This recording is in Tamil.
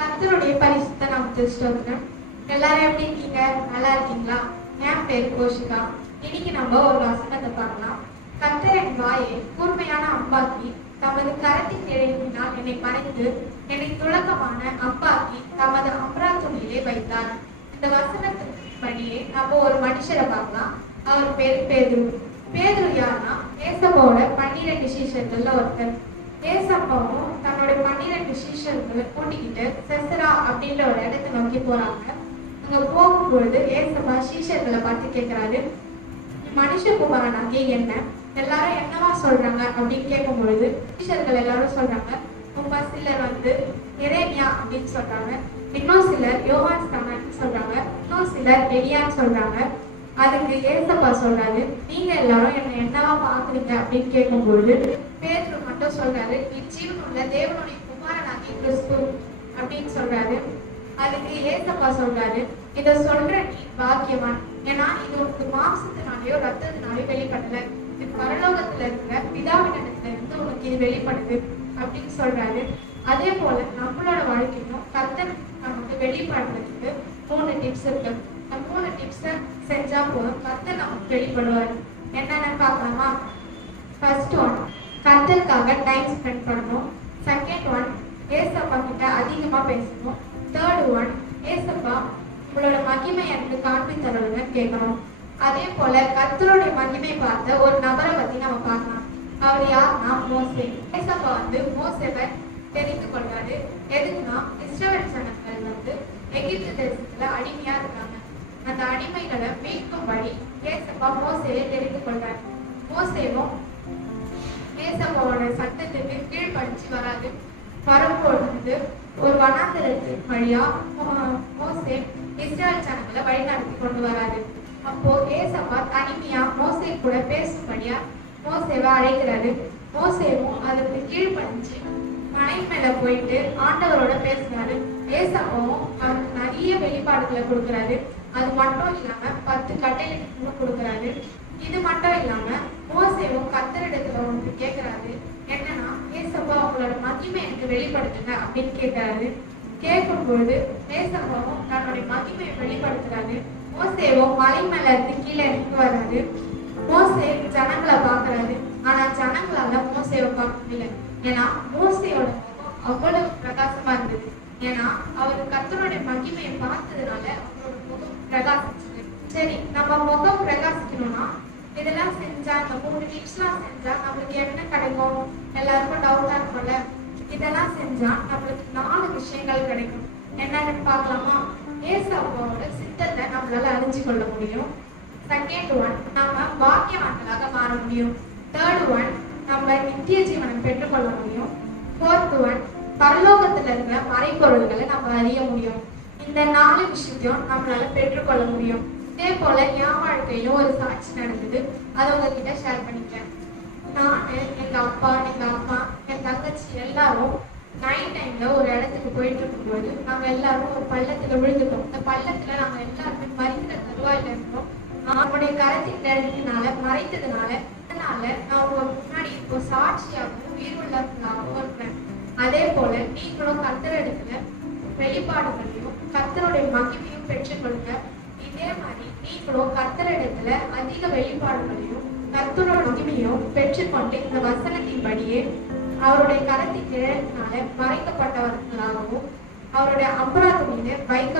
கர்த்தருடைய பரிசுத்த நாமத்துக்கு ஸ்தோத்திரம். எல்லாரும் எப்படி இருக்கீங்க? நல்லா இருக்கீங்களா? என் பேர் கோஷிகா. இன்னைக்கு நம்ம ஒரு வசனத்தை பார்க்கலாம். கர்த்தர் என் வாயை கூர்மையான அம்பாக்கி தமது கரத்தின் நிழலினால் என்னை மறைத்து என்னை துலக்கமான அம்பாக்கி தமது அம்பரா துணியிலே வைத்தார். இந்த வசனத்தின்படியே நம்ம ஒரு மனுஷரை பார்க்கலாம். அவர் பேர் பேதுரு. பேதுரு யாருன்னா ஏசப்பாவோட 12 சீஷர்கள்ல ஒருத்தர். ஏசப்பாவும் தன்னோட 12 சீஷர்களை கூட்டிக்கிட்டு செசரா அப்படின்ற ஒரு இடத்தை நோக்கி போறாங்க. அங்க போகும்பொழுது ஏசப்பா சீஷர்களை பார்த்து கேட்கிறாரு, மனுஷகுமாரனாகிய என்ன எல்லாரும் என்னவா சொல்றாங்க அப்படின்னு கேட்கும் பொழுது சீஷர்கள் எல்லாரும் சொல்றாங்க, சிலர் எரேமியா அப்படின்னு சொல்றாங்க, இன்னும் சிலர் யோவான் ஸ்நானன்னு சொல்றாங்க, இன்னும் சிலர் எலியான்னு சொல்றாங்க. அதுக்கு ஏசப்பா சொல்றாரு, நீங்க எல்லாரும் என்ன என்னவா பாக்குறீங்க அப்படின்னு கேட்கும் பொழுது பேதுரு மட்டும் சொல்றாரு, ஜீவனுள்ள தேவனுடைய குமாரனாகிய கிறிஸ்து அப்படின்னு சொல்றாரு. அதுக்கு ஏசப்பா சொல்றாரு, இத சொல்ற நீ பாக்கியவான், ஏன்னா இது உனக்கு மாம்சத்தினாலேயோ ரத்தத்தினாலேயோ வெளிப்படல, இது பரலோகத்துல இருக்கிற பிதாவினிடத்துல இருந்து உனக்கு இது வெளிப்படுது அப்படின்னு சொல்றாரு. அதே போல நம்மளோட வாழ்க்கையும் கர்த்தர் நமக்கு வெளிப்படுறதுக்கு 3 டிப்ஸ் இருக்கு. அந்த 3 டிப்ஸை செஞ்சா போதும் கர்த்தர் நமக்கு வெளிப்படுவார். என்னென்ன பார்க்கலாமா? ஃபர்ஸ்ட் ஒன், கர்த்தருக்காக டைம் ஸ்பெண்ட் பண்ணணும். செகண்ட் ஒன், ஏசப்பா கிட்ட அதிகமா பேசணும். தேர்ட் ஒன், ஏசப்பா உங்களோட மகிமை எனக்கு காண்பி தரணும்னு கேட்கணும். அதே போல கர்த்தருடைய மகிமை பார்த்த ஒரு நபரை பத்தி நம்ம பார்க்கலாம். அவர் யாருன்னா மோசே. ஏசப்பா மோசேவை தெரிந்து கொள்றாரு. எதுக்குன்னா இஸ்ரவேல் ஜனங்கள் எகிப்து தேசத்துல அடிமையா இருக்காங்க. அந்த அடிமைகளை மீட்கும்படி ஏசப்பா மோசேயை தெரிந்து கொள்றாரு. மோசேவும் ஏசப்பாவோட சட்டத்துக்கு கீழ்படிச்சு வராது. வரும்பொழுது ஒரு வனாந்தரத்தின் வழியா மோசே இஸ்ரவேல் ஜனங்களை வழிநடத்தி கொண்டு வராரு. அப்போ ஏசப்பா தனிமையா மோசே கூட பேசும்படியா மோசேவை அழைக்கிறாரு. மோசேவும் அதற்கு கீழ்படிச்சு மலை மேல போயிட்டு ஆண்டவரோட பேசுறாரு. ஏசப்பாவும் அவருக்கு நிறைய வெளிப்பாடுகளை கொடுக்குறாரு. அது மட்டும் இல்லாம 10 கட்டளைகளும் கொடுக்குறாரு. இது மட்டும் இல்லாம மோசேவும் கர்த்தரிடத்துல ஒன்று கேட்கிறாரு. என்னன்னா, ஏசப்பா உங்களோட மகிமை எனக்கு வெளிப்படுத்துங்க அப்படின்னு கேட்கிறாரு. கேட்கும் பொழுது ஏசப்பாவும் தன்னுடைய மகிமையை வெளிப்படுத்துறாரு. மோசேவும் மலை மேல இருந்து கீழே இறங்கி வர்றாரு. மோசே ஜனங்களை பாக்குறாரு. ஆனா ஜனங்களால மோசேவை பார்க்க முடியல. ஏன்னா மோசையோட முகம் அவ்வளவு பிரகாசமா இருந்தது. ஏன்னா அவரு கர்த்தருடைய மகிமையை பார்த்ததுனால அவரோட முகம் பிரகாசிச்சது. சரி, நம்ம முகம் பிரகாசிக்கணும்னா இதெல்லாம் செஞ்சா, இந்த 3 டிப்ஸ் எல்லாம் செஞ்சா நம்மளுக்கு என்ன கிடைக்கும்? எல்லாருக்கும் டவுட்டா இருக்கும்ல. இதெல்லாம் செஞ்சா நம்மளுக்கு 4 விஷயங்கள் கிடைக்கும். என்னன்னு பார்க்கலாமா? ஏசப்பாவோட சித்தத்தை நம்மளால அறிஞ்சு கொள்ள முடியும். செகண்ட் ஒன், நம்ம பாக்கியவான்களாக மாற முடியும். தேர்ட் ஒன், நம்ம நித்திய ஜீவனை பெற்றுக்கொள்ள முடியும். ஃபோர்த் ஒன், பரலோகத்துல இருக்கிற மறைப்பொருள்களை நம்ம அறிய முடியும். இந்த 4 விஷயத்தையும் நம்மளால பெற்றுக்கொள்ள முடியும். இதே போல என் வாழ்க்கையில ஒரு சாட்சி நடந்தது. அதை உங்ககிட்ட ஷேர் பண்ணிக்கிறேன். நான், எங்க அப்பா, எங்க அம்மா, என் தங்கச்சி எல்லாரும் நைட் டைம்ல ஒரு இடத்துக்கு போயிட்டு இருக்கும்போது நாங்க எல்லாரும் ஒரு பள்ளத்துல விழுந்துட்டோம். இந்த பள்ளத்துல நாங்க எல்லாருமே மறிக்கிற தருவாயில இருந்தோம். அவனுடைய கரத்தின் நிழலினால மறைத்ததுனால நான் உங்க முன்னாடி இப்போ சாட்சியாகவும் உயிருள்ளவர்களாகவும் இருக்கிறேன். அதே போல நீங்களும் கர்த்தரிடத்துல வெளிப்பாடுகளையும் கர்த்தருடைய மகிமையும் பெற்றுக்கொள்ளுங்க. இதே மாதிரி நீங்களும் கர்த்தரிடத்துல அதிக வெளிப்பாடுகளையும் கர்த்தரோட மகிமையும் பெற்றுக்கொண்டு இந்த வசனத்தின்படியே அவருடைய கரத்தின் நிழலினால மறைக்கப்பட்டவர்களாகவும் அவருடைய அம்பரா துணியில வைக்க